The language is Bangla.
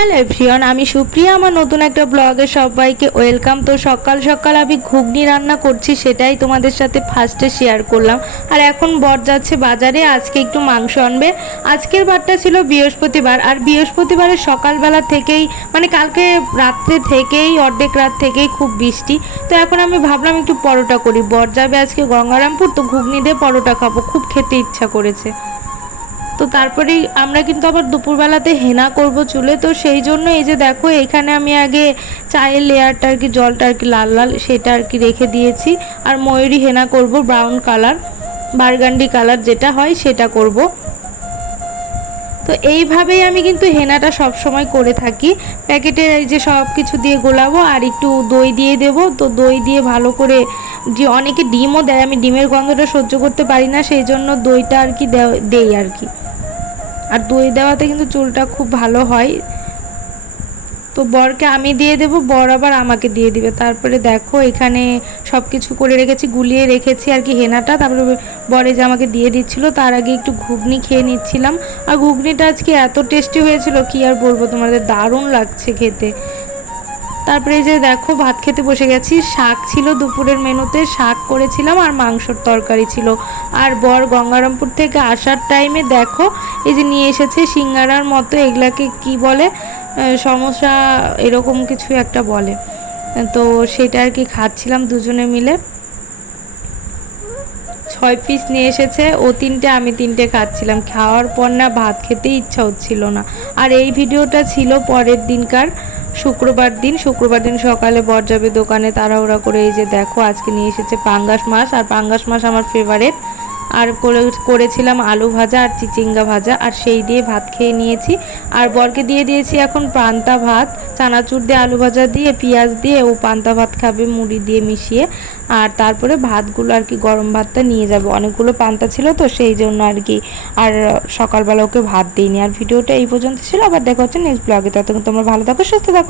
হ্যালো এভরিওয়ান আমি সুপ্রিয়া, আমার নতুন একটা ব্লগে সবাইকে ওয়েলকাম তো সকাল সকাল আমি ঘুগনি রান্না করছি, সেটাই তোমাদের সাথে ফার্স্টে শেয়ার করলাম। আর এখন বর যাচ্ছে বাজারে, আজকে একটু মাংস আনবে। আজকের বারটা ছিল বৃহস্পতিবার, আর বৃহস্পতিবারের সকালবেলা থেকেই মানে কালকে রাত্রে থেকেই, অর্ধেক রাত থেকেই খুব বৃষ্টি। তো এখন আমি ভাবলাম একটু পরোটা করি। বর যাবে আজকে গঙ্গারামপুর, তো ঘুগনি দিয়ে পরোটা খাব, খুব খেতে ইচ্ছা করেছে। তো তারপরেই আমরা কিন্তু আবার দুপুরবেলাতে হেনা করব চুলে। তো সেই জন্য এই যে দেখো, এখানে আমি আগে চায়ের লেয়ারটা আর কি, জলটা আর কি লাল লাল সেটা আর কি রেখে দিয়েছি। আর ময়ূরী হেনা করব ব্রাউন কালার বারগান্ডি কালার যেটা হয় সেটা করব। তো এইভাবেই আমি কিন্তু হেনাটা সব সময় করে থাকি। প্যাকেটে এই যে সব কিছু দিয়ে গোলাবো আর একটু দই দিয়ে দেব। তো দই দিয়ে ভালো করে যে অনেকে ডিমও দেয়, আমি ডিমের গন্ধটা সহ্য করতে পারি না, সেই জন্য দইটা আর কি দেই আর কি। আর দই দেওয়াতে কিন্তু চুলটা খুব ভালো হয়। তো বরকে আমি দিয়ে দেব, বর আবার আমাকে দিয়ে দিবে। তারপরে দেখো, এখানে সব কিছু করে রেখেছি, গুলিয়ে রেখেছি আর কি হেনাটা। তারপরে বরে যে আমাকে দিয়ে দিচ্ছিল, তার আগে একটু ঘুগনি খেয়ে নিচ্ছিলাম। আর ঘুগনিটা আজকে এত টেস্টি হয়েছিল, কি আর বলব, তোমাদের দারুণ লাগছে খেতে। তারপরে যে দেখো, ভাত খেতে বসে গেছি। শাক ছিল, দুপুরের মেনুতে শাক করেছিলাম আর মাংসর তরকারি ছিল। আর বর গঙ্গারামপুর থেকে আসার টাইমে দেখো, এই যে নিয়ে এসেছে সিঙ্গারার মতো, এগুলাকে কি বলে? সমস্যা এরকম কিছু একটা বলে। তো সেটা আর কি খাচ্ছিলাম দুজনে মিলে। ছয় পিস নিয়ে এসেছে, ও তিনটে, আমি তিনটে খাচ্ছিলাম। খাওয়ার পর না ভাত খেতে ইচ্ছা হচ্ছিল না। আর এই ভিডিওটা ছিল পরের দিনকার। শুক্রবার দিন শুক্রবার দিন সকালে বর যাবে দোকানে তাড়াহুড়া করে এই যে দেখো, আজকে নিয়ে এসেছে পাঙ্গাস মাছ। আর পাঙ্গাস মাছ আমার ফেভারেট আর করে- করেছিলাম আলু ভাজা আর চিচিঙ্গা ভাজা, আর সেই দিয়ে ভাত খেয়ে নিয়েছি। আর বরকে দিয়ে দিয়েছি এখন পান্তা ভাত, চানাচুর দিয়ে আলু ভাজা দিয়ে, পেঁয়াজ দিয়ে, ও পান্তা ভাত খাবে মুড়ি দিয়ে মিশিয়ে। আর তারপরে ভাতগুলো আর কি গরম ভাতটা নিয়ে যাবে। অনেকগুলো পান্তা ছিল তো, সেই জন্য আর কি। আর সকালবেলা ওকে ভাত দিইনি। আর ভিডিওটা এই পর্যন্ত ছিল। আবার দেখা হচ্ছে নেক্সট ব্লগে ততক্ষণ তোমরা ভালো থাকো, সুস্থ থাকো।